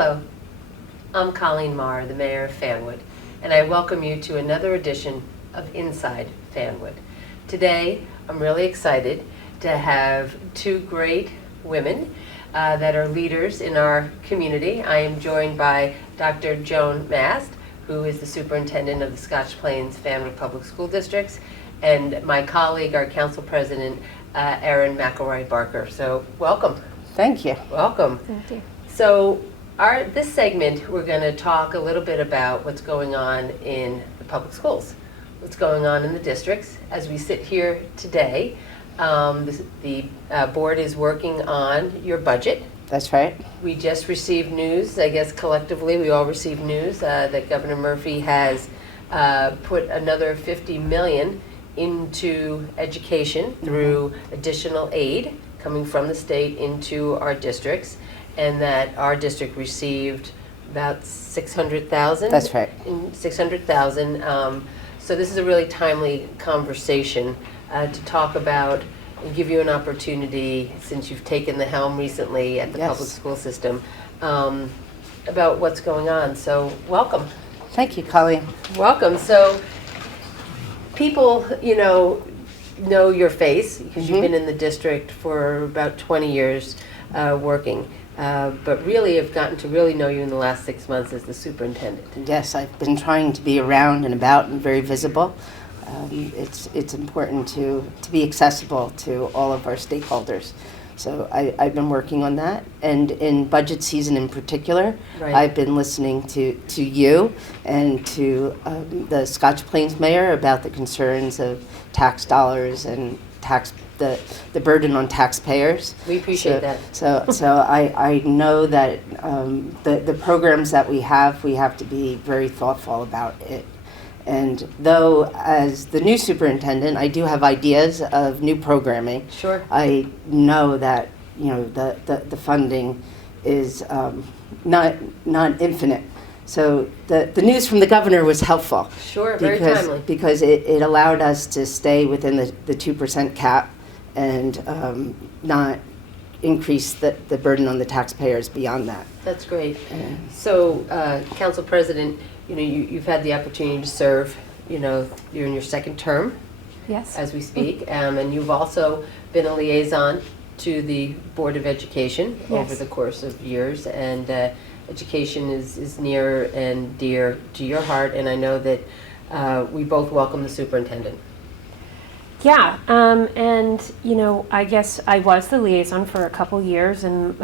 Hello, I'm Colleen Marr, the Mayor of Fanwood, and I welcome you to another edition of Inside Fanwood. Today, I'm really excited to have two great women that are leaders in our community. I am joined by Dr. Joan Mast, who is the superintendent of the Scotch Plains Fanwood Public School Districts, and my colleague, our council president, Erin McElroy Barker. So welcome. Thank you. Welcome. Thank you. So this segment, we're going to talk a little bit about what's going on in the public schools, what's going on in the districts. As we sit here today, the board is working on your budget. That's right. We just received news, I guess collectively we all received news that Governor Murphy has put another $50 million into education through additional aid coming from the state into our districts, and that our district received about $600,000. That's right. $600,000. So this is a really timely conversation to talk about and give you an opportunity, since you've taken the helm recently at the Yes. public school system, about what's going on. So welcome. Thank you, Colleen. Welcome. So people, know your face because you've been in the district for about 20 years working, but really have gotten to really know you in the last 6 months as the superintendent. Yes, I've been trying to be around and about and very visible. It's important to be accessible to all of our stakeholders. So I've been working on that, and in budget season in particular, Right. I've been listening to you and to the Scotch Plains mayor about the concerns of tax dollars and the burden on taxpayers. We appreciate that. So I know that the programs that we have to be very thoughtful about it. And though, as the new superintendent, I do have ideas of new programming. Sure. I know that the funding is not infinite. So the news from the governor was helpful. Sure, very timely. Because it allowed us to stay within the 2% cap and not increase the burden on the taxpayers beyond that. That's great. So, Council President, you've had the opportunity to serve, you're in your second term Yes. as we speak, and you've also been a liaison to the Board of Education over Yes. the course of years, and education is near and dear to your heart, and I know that we both welcome the superintendent. Yeah, and I guess I was the liaison for a couple years in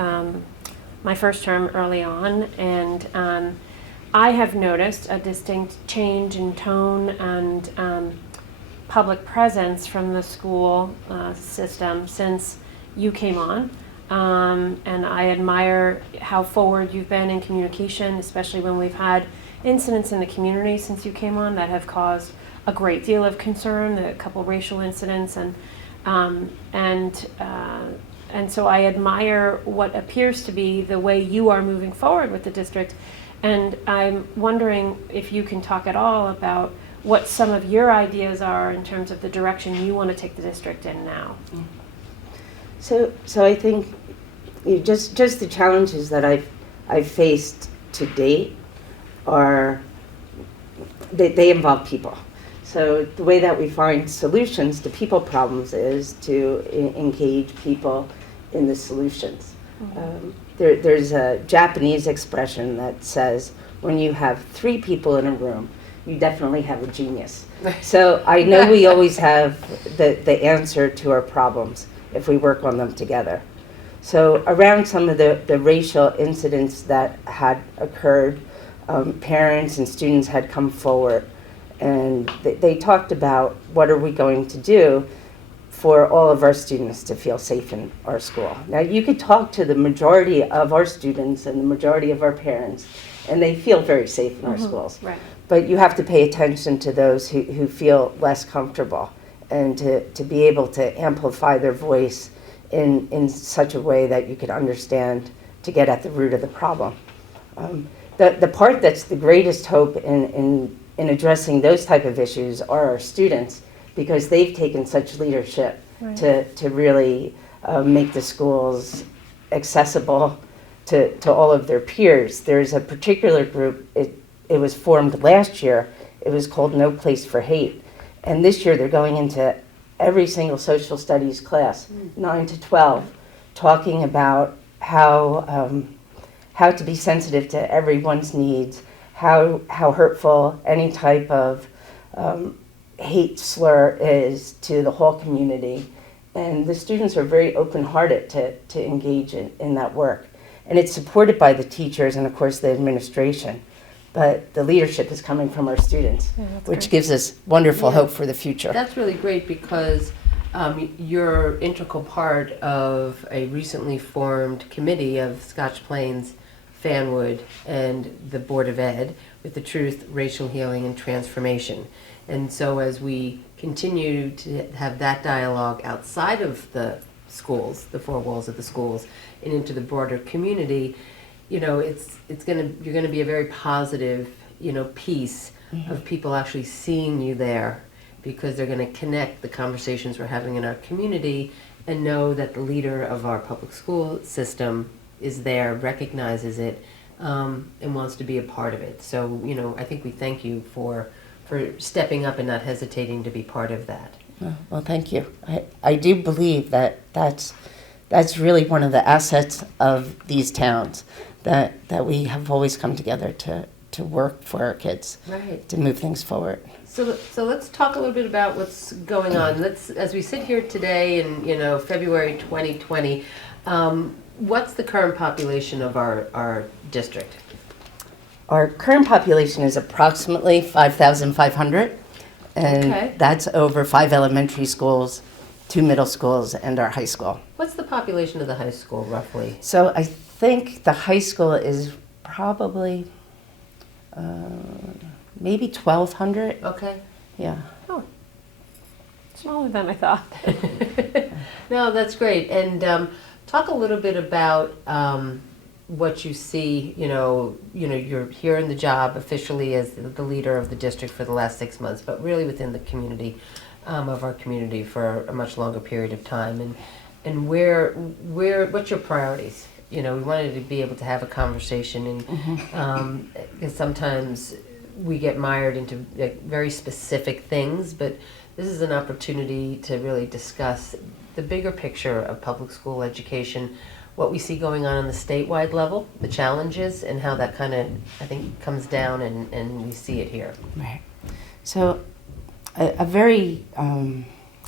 my first term early on, and I have noticed a distinct change in tone and public presence from the school system since you came on. And I admire how forward you've been in communication, especially when we've had incidents in the community since you came on that have caused a great deal of concern, a couple racial incidents, and so I admire what appears to be the way you are moving forward with the district. And I'm wondering if you can talk at all about what some of your ideas are in terms of the direction you want to take the district in now. So I think just the challenges that I've faced to date are they involve people. So the way that we find solutions to people problems is to engage people in the solutions. Mm-hmm. There's a Japanese expression that says, when you have 3 people in a room, you definitely have a genius. So I know we always have the answer to our problems if we work on them together. So around some of the racial incidents that had occurred, parents and students had come forward, and they talked about what are we going to do for all of our students to feel safe in our school. Now, you could talk to the majority of our students and the majority of our parents, and they feel very safe in our schools. Right. But you have to pay attention to those who feel less comfortable, and to be able to amplify their voice in such a way that you could understand to get at the root of the problem. The part that's the greatest hope in addressing those type of issues are our students, because they've taken such leadership Right. to really make the schools accessible to all of their peers. There's a particular group, it was formed last year. It was called No Place for Hate. And this year they're going into every single social studies class, 9 to 12, talking about how to be sensitive to everyone's needs, how hurtful any type of hate slur is to the whole community. And the students are very open-hearted to engage in that work. And it's supported by the teachers and, of course, the administration. But the leadership is coming from our students, which great. gives us wonderful hope for the future. That's really great because you're an integral part of a recently formed committee of Scotch Plains, Fanwood, and the Board of Ed with the Truth, Racial Healing, and Transformation. And so as we continue to have that dialogue outside of the schools, the four walls of the schools, and into the broader community, you know, you're gonna be a very positive, you know, piece of people actually seeing you there, because they're gonna connect the conversations we're having in our community and know that the leader of our public school system is there, recognizes it, and wants to be a part of it. So, you know, I think we thank you for stepping up and not hesitating to be part of that. Well, thank you. I do believe that that's really one of the assets of these towns, that we have always come together to work for our kids, Right. to move things forward. So let's talk a little bit about what's going on. As we sit here today in, you know, February 2020, what's the current population of our district? Our current population is approximately 5,500, and Okay. that's over 5 elementary schools, 2 middle schools, and our high school. What's the population of the high school, roughly? So I think the high school is probably maybe 1,200. Okay. Yeah. Smaller than I thought. No, that's great. And talk a little bit about what you see. You know, you're here in the job officially as the leader of the district for the last 6 months, but really within the community of our community for a much longer period of time. And what's your priorities? You know, we wanted to be able to have a conversation, and because sometimes we get mired into like, very specific things, but this is an opportunity to really discuss the bigger picture of public school education, what we see going on the statewide level, the challenges, and how that kind of, I think, comes down and we see it here. Right. So a very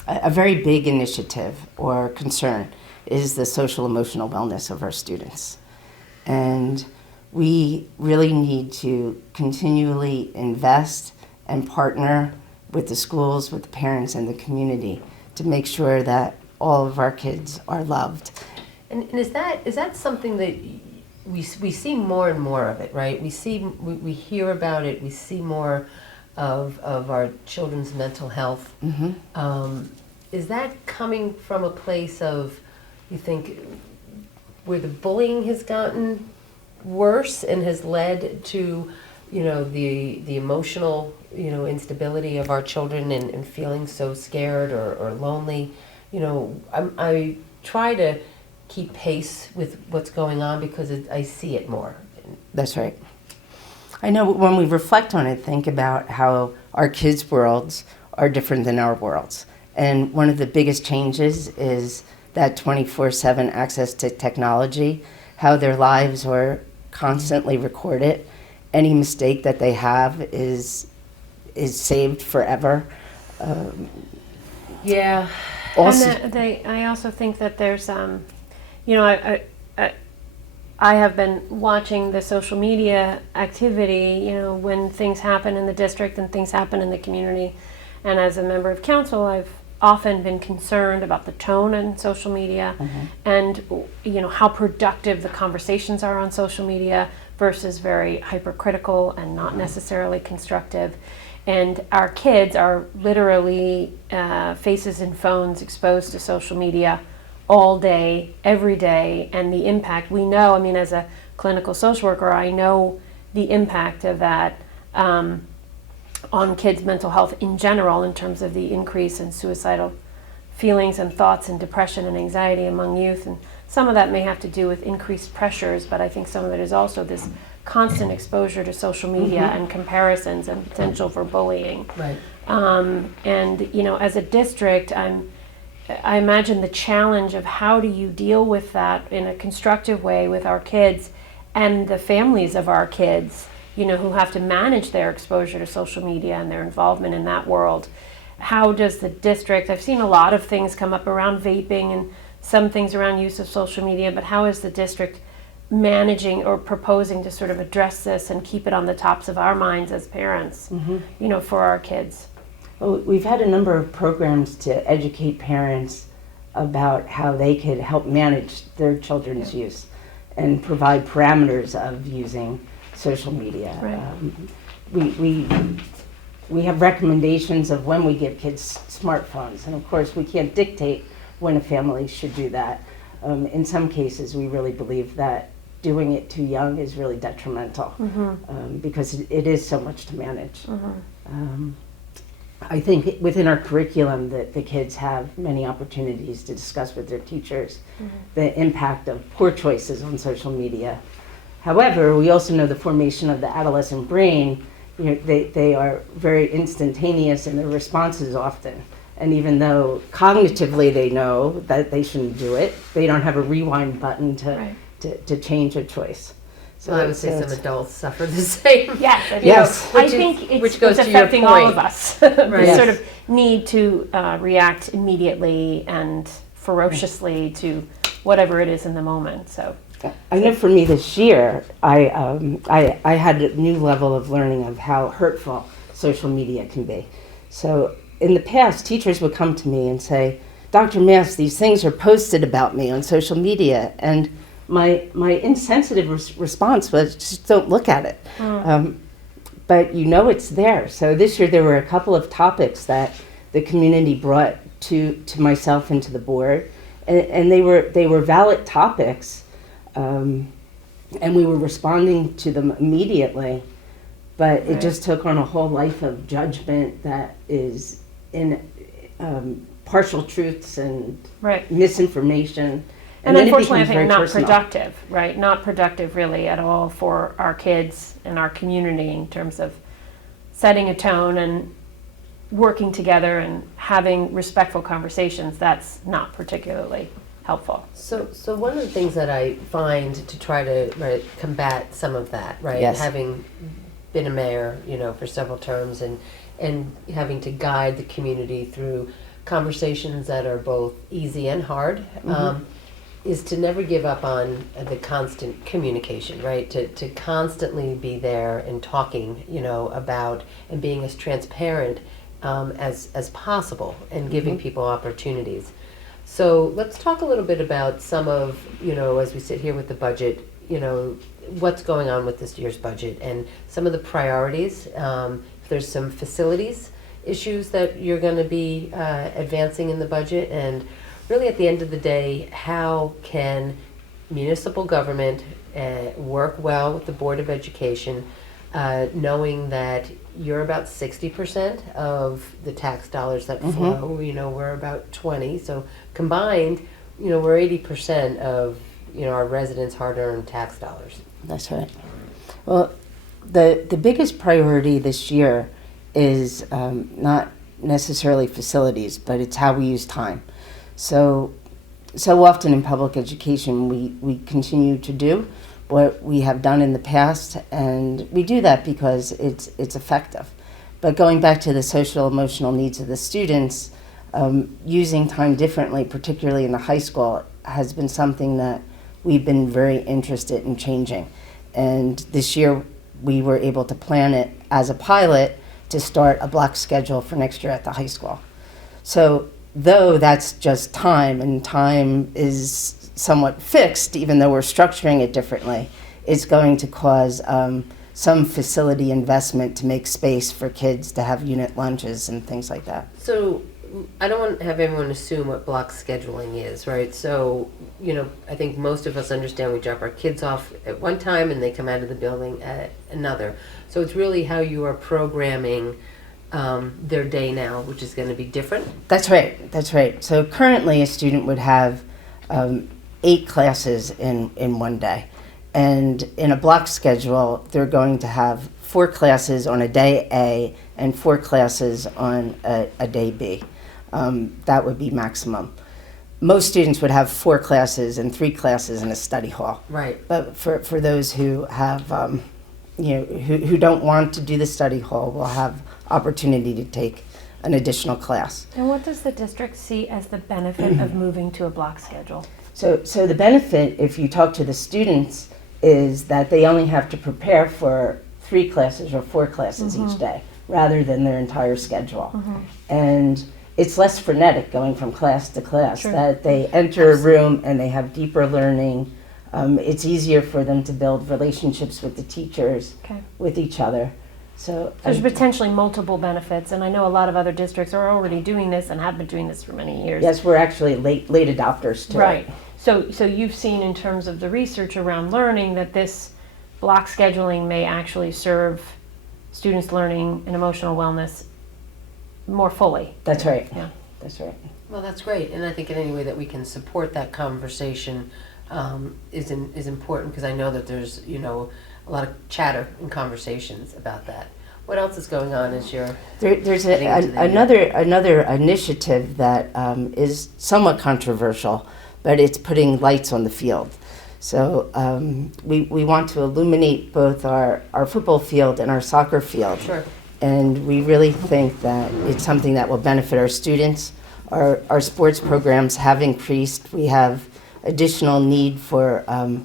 big initiative or concern is the social emotional wellness of our students. And we really need to continually invest and partner with the schools, with the parents, and the community to make sure that all of our kids are loved. And is that something that we see more and more of it, right? We hear about it. We see more of our children's mental health. Is that coming from a place of, you think, where the bullying has gotten worse and has led to, you know, the emotional, you know, instability of our children and feeling so scared or lonely? You know, I try to keep pace with what's going on because I see it more. That's right. I know when we reflect on it, think about how our kids' worlds are different than our worlds. And one of the biggest changes is that 24/7 access to technology, how their lives are constantly recorded. Any mistake that they have is saved forever. Yeah. Also, And I also think that there's, you know, I have been watching the social media activity, you know, when things happen in the district and things happen in the community. And as a member of council, I've often been concerned about the tone in social media and, you know, how productive the conversations are on social media versus very hypercritical and not necessarily constructive. And our kids are literally faces and phones exposed to social media all day, every day, and the impact we know, I mean, as a clinical social worker, I know the impact of that on kids' mental health in general in terms of the increase in suicidal feelings and thoughts and depression and anxiety among youth. And some of that may have to do with increased pressures, but I think some of it is also this constant exposure to social media and comparisons and potential for bullying. Right. And as a district, I imagine the challenge of how do you deal with that in a constructive way with our kids and the families of our kids, who have to manage their exposure to social media and their involvement in that world. How does the district, I've seen a lot of things come up around vaping and some things around use of social media, but how is the district managing or proposing to sort of address this and keep it on the tops of our minds as parents, for our kids? Well, we've had a number of programs to educate parents about how they could help manage their children's use and provide parameters of using social media. Right. We have recommendations of when we give kids smartphones, and of course we can't dictate when a family should do that. In some cases, we really believe that doing it too young is really detrimental because it is so much to manage. I think within our curriculum that the kids have many opportunities to discuss with their teachers the impact of poor choices on social media. However, we also know the formation of the adolescent brain, they are very instantaneous in their responses often. And even though cognitively they know that they shouldn't do it, they don't have a rewind button to change a choice. So I would say some adults suffer the same. Yes, I think it's affecting all of us. The sort of need to react immediately and ferociously to whatever it is in the moment. So I know for me this year, I had a new level of learning of how hurtful social media can be. So in the past, teachers would come to me and say, "Dr. Mass, these things are posted about me on social media," and my insensitive response was, just don't look at it. But it's there. So this year there were a couple of topics that the community brought to myself and to the board, and they were valid topics, and we were responding to them immediately. But it just took on a whole life of judgment that is in partial truths and misinformation. And unfortunately, I think not productive, right? Not productive really at all for our kids and our community in terms of setting a tone and working together and having respectful conversations. That's not particularly helpful. So one of the things that I find to try to combat some of that, having been a mayor, for several terms and having to guide the community through conversations that are both easy and hard, is to never give up on the constant communication, right? To constantly be there and talking, about and being as transparent as possible and giving people opportunities. So let's talk a little bit about some of, as we sit here with the budget, what's going on with this year's budget and some of the priorities. If there's some facilities issues that you're going to be advancing in the budget, and really at the end of the day, how can municipal government work well with the Board of Education, knowing that you're about 60% of the tax dollars that flow, we're about 20, so combined, we're 80% of our residents' hard-earned tax dollars. That's right. Well, the biggest priority this year is not necessarily facilities, but it's how we use time. So often in public education, we continue to do what we have done in the past, and we do that because it's effective. But going back to the social emotional needs of the students, using time differently, particularly in the high school, has been something that we've been very interested in changing. And this year we were able to plan it as a pilot to start a block schedule for next year at the high school. So though that's just time, and time is somewhat fixed, even though we're structuring it differently, it's going to cause some facility investment to make space for kids to have unit lunches and things like that. So I don't want to have everyone assume what block scheduling is, right? So, I think most of us understand we drop our kids off at one time and they come out of the building at another. So it's really how you are programming their day now, which is going to be different. That's right. So currently a student would have 8 classes in one day. And in a block schedule, they're going to have 4 classes on a day A and 4 classes on a day B. That would be maximum. Most students would have 4 classes and 3 classes in a study hall. Right. But for those who have, who don't want to do the study hall, will have opportunity to take an additional class. And what does the district see as the benefit of moving to a block schedule? So the benefit, if you talk to the students, is that they only have to prepare for 3 classes or 4 classes each day, rather than their entire schedule. And it's less frenetic going from class to class, Sure. that they enter a room and they have deeper learning. It's easier for them to build relationships with the teachers, Okay. with each other. So There's potentially multiple benefits, and I know a lot of other districts are already doing this and have been doing this for many years. yes, we're actually late adopters to Right. it. So you've seen in terms of the research around learning that this block scheduling may actually serve students' learning and emotional wellness more fully. That's right. Yeah. That's right. Well, that's great, and I think in any way that we can support that conversation is important, because I know that there's a lot of chatter and conversations about that. What else is going on as you're There's heading into the another initiative that is somewhat controversial, but it's putting lights on the field. So we want to illuminate both our football field and our soccer field. Sure. And we really think that it's something that will benefit our students. Our sports programs have increased. We have additional need for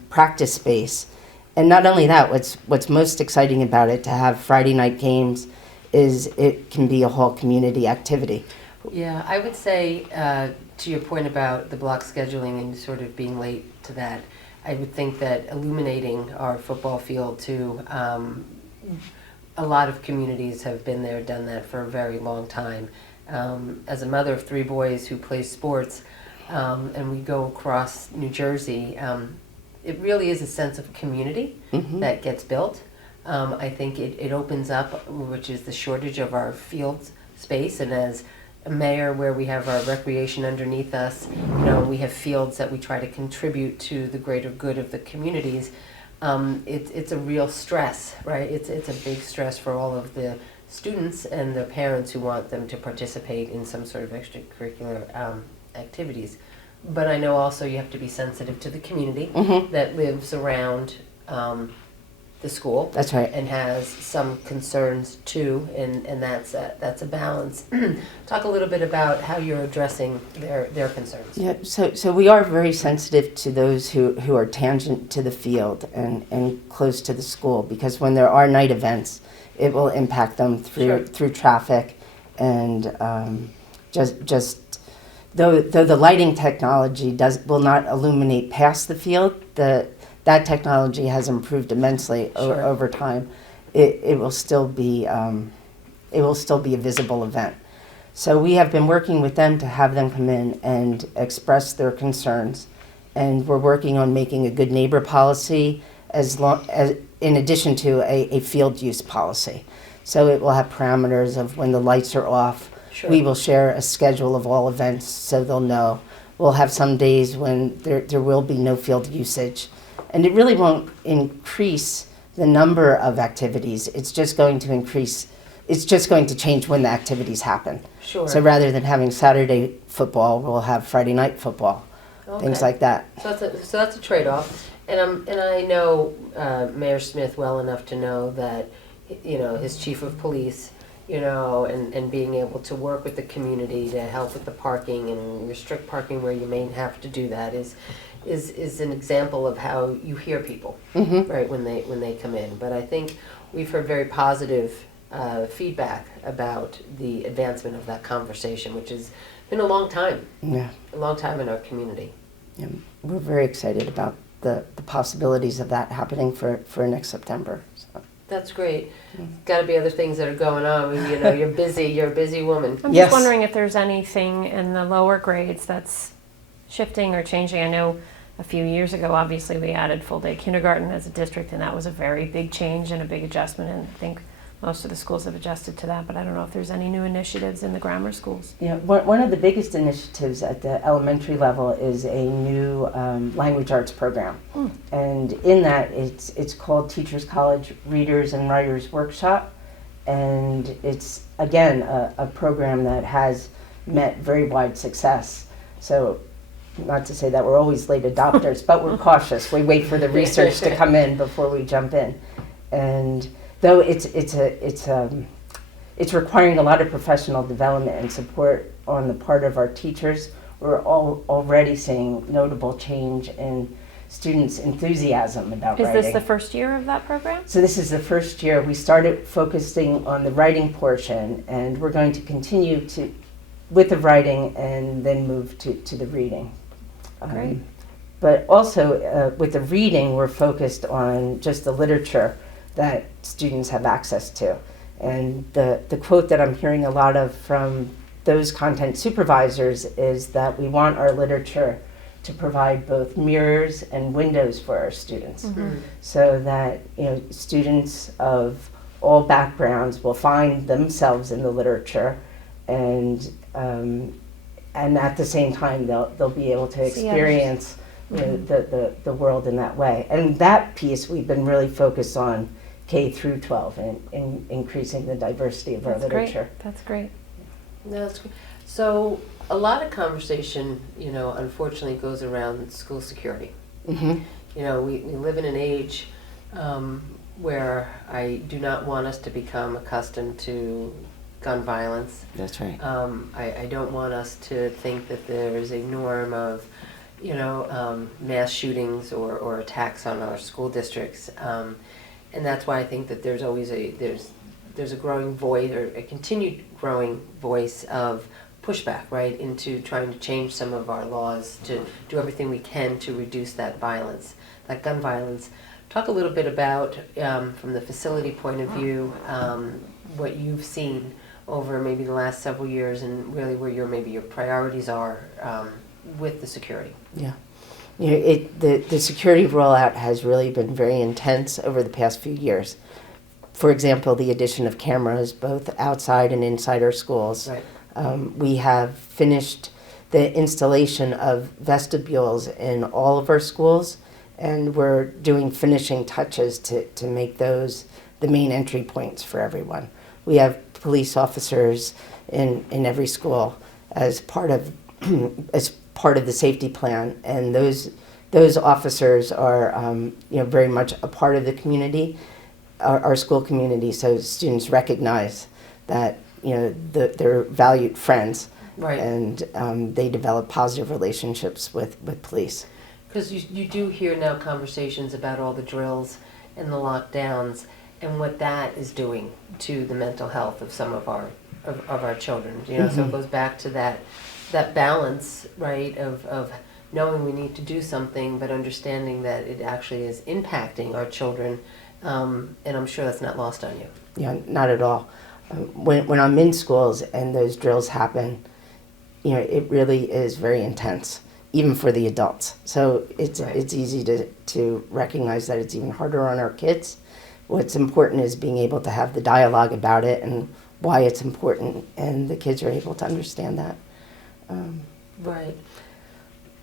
practice space. And not only that, what's most exciting about it, to have Friday night games, is it can be a whole community activity. Yeah, I would say, to your point about the block scheduling and sort of being late to that, I would think that illuminating our football field too, a lot of communities have been there, done that for a very long time. As a mother of 3 boys who play sports, and we go across New Jersey, it really is a sense of community that gets built. I think it opens up, which is the shortage of our field space, and as a mayor where we have our recreation underneath us, we have fields that we try to contribute to the greater good of the communities. It's a real stress, right? It's a big stress for all of the students and the parents who want them to participate in some sort of extracurricular activities. But I know also you have to be sensitive to the community that lives around the school. That's right. And has some concerns too, and that's a balance. Talk a little bit about how you're addressing their concerns. Yeah, so we are very sensitive to those who are tangent to the field and close to the school, because when there are night events, it will impact them through traffic, and just though the lighting technology will not illuminate past the field, that technology has improved immensely over time. It will still be a visible event. So we have been working with them to have them come in and express their concerns, and we're working on making a good neighbor policy as in addition to a field use policy. So it will have parameters of when the lights are off. Sure. We will share a schedule of all events so they'll know. We'll have some days when there will be no field usage. And it really won't increase the number of activities. It's just going to change when the activities happen. Sure. So rather than having Saturday football, we'll have Friday night football, things Okay. like that. So that's a trade-off, and I know Mayor Smith well enough to know that his chief of police, and being able to work with the community to help with the parking and restrict parking where you may have to do that is an example of how you hear people, right, when they come in. But I think we've heard very positive feedback about the advancement of that conversation, which has been a long time in our community. Yeah, we're very excited about the possibilities of that happening for next September. So. That's great. Got to be other things that are going on. You're busy. You're a busy woman. I'm Yes. just wondering if there's anything in the lower grades that's shifting or changing. I know a few years ago, obviously, we added full-day kindergarten as a district, and that was a very big change and a big adjustment. And I think most of the schools have adjusted to that, but I don't know if there's any new initiatives in the grammar schools. Yeah, one of the biggest initiatives at the elementary level is a new language arts program. And in that, it's called Teachers College Readers and Writers Workshop. And it's, again, a program that has met very wide success. So, not to say that we're always late adopters, but we're cautious. We wait for the research to come in before we jump in. And though it's requiring a lot of professional development and support on the part of our teachers, we're already seeing notable change in students' enthusiasm about Is writing. this the first year of that program? So this is the first year. We started focusing on the writing portion, and we're going to continue with the writing and then move to the reading. Great. But also with the reading, we're focused on just the literature that students have access to. And the quote that I'm hearing a lot of from those content supervisors is that we want our literature to provide both mirrors and windows for our students, so that students of all backgrounds will find themselves in the literature, and at the same time they'll be able to experience the world in that way. And that piece we've been really focused on K through 12 and in increasing the diversity of our literature. That's great. No, that's great. So a lot of conversation, unfortunately goes around school security. Mm-hmm. We live in an age where I do not want us to become accustomed to gun violence. That's right. I don't want us to think that there is a norm of, mass shootings or attacks on our school districts. And that's why I think that there's always there's a growing voice, or a continued growing voice of pushback, right, into trying to change some of our laws to do everything we can to reduce that violence, that gun violence. Talk a little bit about, from the facility point of view, what you've seen over maybe the last several years, and really where your priorities are with the security. Yeah. The security rollout has really been very intense over the past few years. For example, the addition of cameras both outside and inside our schools. Right. We have finished the installation of vestibules in all of our schools, and we're doing finishing touches to make those the main entry points for everyone. We have police officers in every school as part of the safety plan, and those officers are very much a part of the community, our school community. So students recognize that they're valued friends, Right. and they develop positive relationships with police. Because you do hear now conversations about all the drills and the lockdowns and what that is doing to the mental health of some of our children. So it goes back to that balance, right, of knowing we need to do something, but understanding that it actually is impacting our children, and I'm sure that's not lost on you. Yeah, not at all. When I'm in schools and those drills happen, it really is very intense, even for the adults. So it's easy to recognize that it's even harder on our kids. What's important is being able to have the dialogue about it and why it's important, and the kids are able to understand that. Right.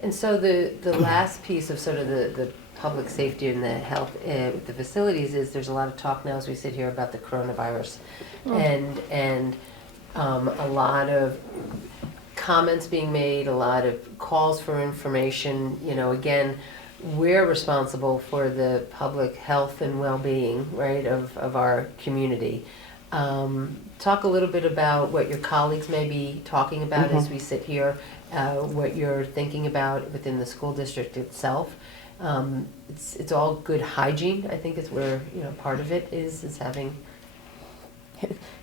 And so the last piece of sort of the public safety and the health with the facilities is there's a lot of talk now as we sit here about the coronavirus, and a lot of comments being made, a lot of calls for information. Again, we're responsible for the public health and well-being, right, of our community. Talk a little bit about what your colleagues may be talking about as we sit here, what you're thinking about within the school district itself. It's all good hygiene, I think, is where part of it is having.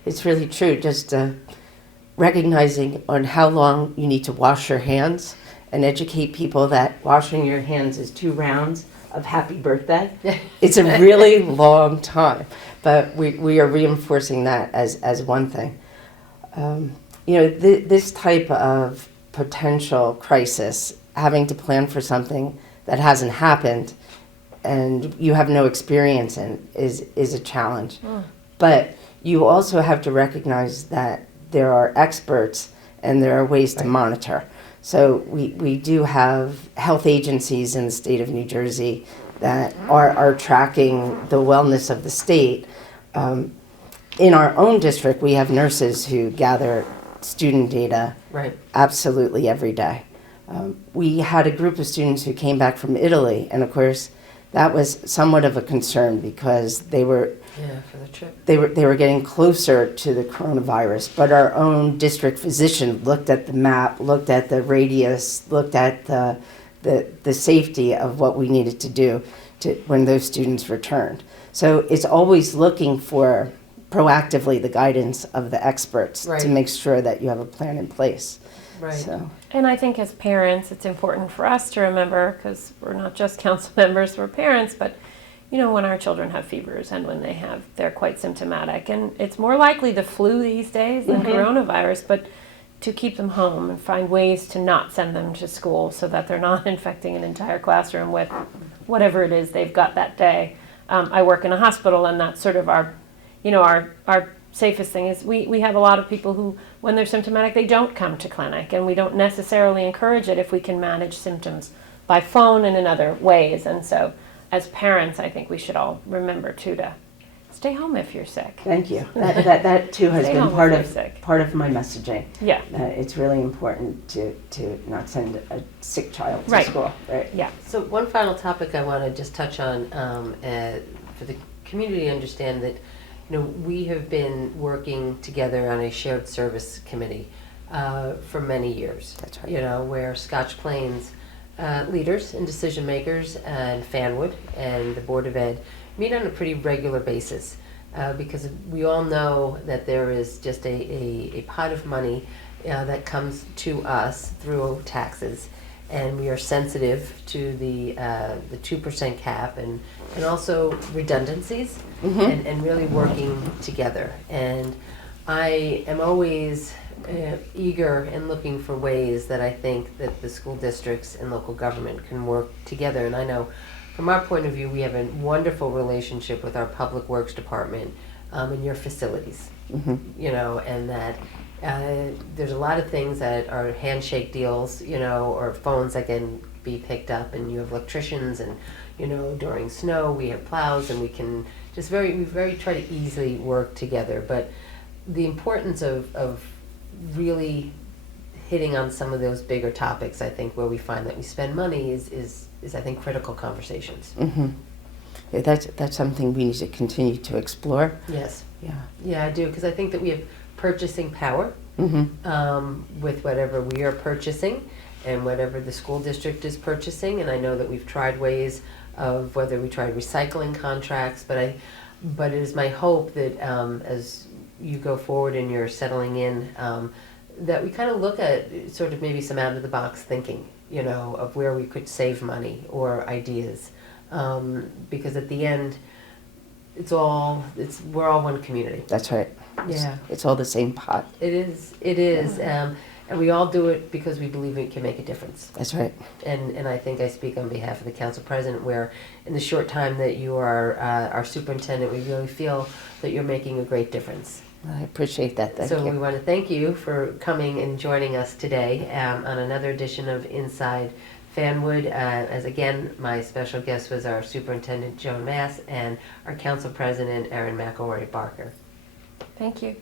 It's really true. Just recognizing on how long you need to wash your hands, and educate people that washing your hands is 2 rounds of happy birthday. It's a really long time, but we are reinforcing that as one thing. This type of potential crisis, having to plan for something that hasn't happened and you have no experience in, is a challenge. But you also have to recognize that there are experts and there are ways to Right. monitor. So we do have health agencies in the state of New Jersey that are tracking the wellness of the state. In our own district, we have nurses who gather student data Right. absolutely every day. We had a group of students who came back from Italy, and of course, that was somewhat of a concern because they were Yeah, for the trip. they were getting closer to the coronavirus. But our own district physician looked at the map, looked at the radius, looked at the safety of what we needed to do when those students returned. So it's always looking for proactively the guidance of the experts Right. to make sure that you have a plan in place. Right. So. And I think as parents, it's important for us to remember, because we're not just council members, we're parents, but when our children have fevers and when they're quite symptomatic. And it's more likely the flu these days than coronavirus, but to keep them home and find ways to not send them to school so that they're not infecting an entire classroom with whatever it is they've got that day. I work in a hospital, and that's sort of our safest thing is we have a lot of people who, when they're symptomatic, they don't come to clinic, and we don't necessarily encourage it if we can manage symptoms by phone and in other ways. And so as parents, I think we should all remember too to stay home if you're sick. Thank you. That too has Stay been home part if of you're sick. part of my messaging. Yeah. It's really important to not send a sick child to Right. school. Right. Yeah. So one final topic I want to just touch on for the community to understand that we have been working together on a shared service committee for many years. That's right. Where Scotch Plains leaders and decision makers and Fanwood and the Board of Ed meet on a pretty regular basis because we all know that there is just a pot of money that comes to us through taxes, and we are sensitive to the 2% cap and also redundancies and really working together. And I am always eager and looking for ways that I think that the school districts and local government can work together. And I know from our point of view, we have a wonderful relationship with our public works department and your facilities, and that there's a lot of things that are handshake deals, or phones that can be picked up, and you have electricians, and during snow we have plows, and we can just we very try to easily work together. But the importance of really hitting on some of those bigger topics, I think, where we find that we spend money is I think critical conversations. Yeah, that's something we need to continue to explore. Yes. Yeah. Yeah, I do, because I think that we have purchasing power with whatever we are purchasing and whatever the school district is purchasing. And I know that we've tried ways of whether we tried recycling contracts, but it is my hope that as you go forward and you're settling in, that we kind of look at sort of maybe some out of the box thinking, of where we could save money or ideas, because at the end, we're all one community. That's right. Yeah. It's all the same pot. It is, and we all do it because we believe it can make a difference. That's right. And I think I speak on behalf of the council president, where in the short time that you are our superintendent, we really feel that you're making a great difference. I appreciate that. Thank So you. we want to thank you for coming and joining us today on another edition of Inside Fanwood. As again, my special guest was our superintendent, Joan Mass, and our council president, Erin McElroy Barker. Thank you.